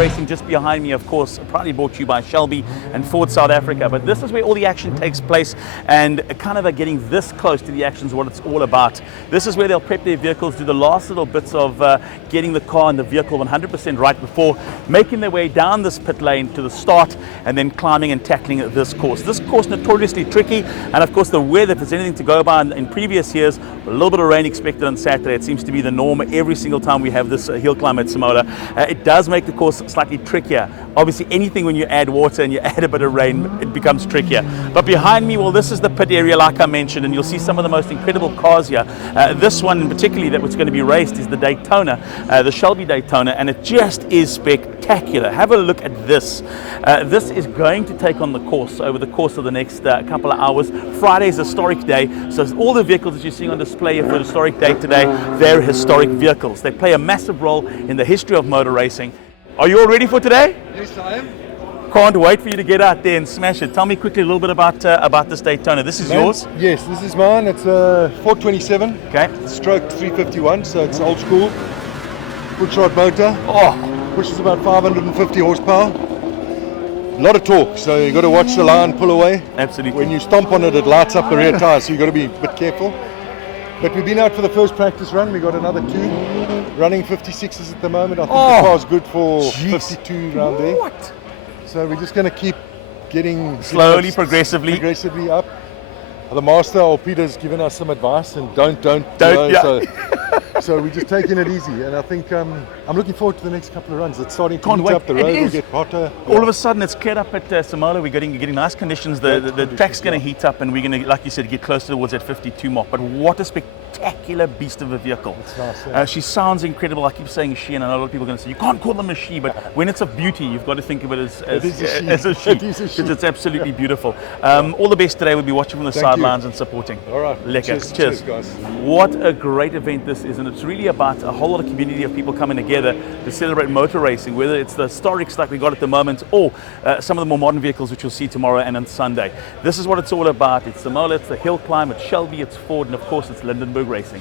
racing just behind me, of course, proudly brought to you by Shelby and Ford South Africa. But this is where all the action takes place, and kind of getting this close to the action is what it's all about. This is where they'll prep their vehicles, do the last little bits of getting the car and the vehicle 100% right before making their way down this pit lane to the start, and then climbing and tackling this course. This course notoriously tricky, and of course the weather, if there's anything to go by in previous years, a little bit of rain expected on Saturday. It seems to be the norm every single time we have this hill climb at Simola. It does make the course slightly trickier. Obviously anything when you add water and you add a bit of rain, it becomes trickier. But behind me, well, this is the pit area like I mentioned, and you'll see some of the most incredible cars here. This one particularly that was going to be raced is the Daytona, the Shelby Daytona, and it just is spectacular. Have a look at this. This is going to take on the course over the course of the next couple of hours. Friday's historic day, so all the vehicles that you're seeing on display here for the historic day today, they're historic vehicles. They play a massive role in the history of motor racing. Are you all ready for today? Yes, I am. Can't wait for you to get out there and smash it. Tell me quickly a little bit about this Daytona. This is yours? Yes, this is mine. It's a 427 Okay. stroke 351, so it's old school. Push rod motor. Oh, Pushes about 550 horsepower. A lot of torque, so you got to watch the line pull away. absolutely. When you stomp on it, it lights up the rear tires, so you got to be a bit careful. But we've been out for the first practice run. We got another 2 running 56s at the moment. I think the car's good for Jeez. 52 around there. What? So we're just going to keep getting Slowly, progressively up. The master, or Peter's, given us some advice, and don't. Yeah. So we're just taking it easy, and I think I'm looking forward to the next couple of runs. It's starting to Can't heat wait. up. The It road will is. get hotter. All of a sudden, it's cleared up at Simola. We're getting nice conditions. The track's going to heat up, and we're going to, like you said, get close towards that 52 mark. But what a spectacular beast of a vehicle. It's nice, yeah. She sounds incredible. I keep saying she, and I know a lot of people are going to say, you can't call them a she, but when it's of beauty, you've got to think of it as It is a she. as a she. It is a she. Because it's absolutely beautiful. All the best today. We'll be watching from the Thank you. sidelines and supporting. All right. Lekker. Cheers, guys. What a great event this is, and it's really about a whole lot of community of people coming together to celebrate motor racing, whether it's the historics like we got at the moment, or some of the more modern vehicles which you'll see tomorrow and on Sunday. This is what it's all about. It's Simola, it's the hill climb, it's Shelby, it's Ford, and of course it's Lindenberg Racing.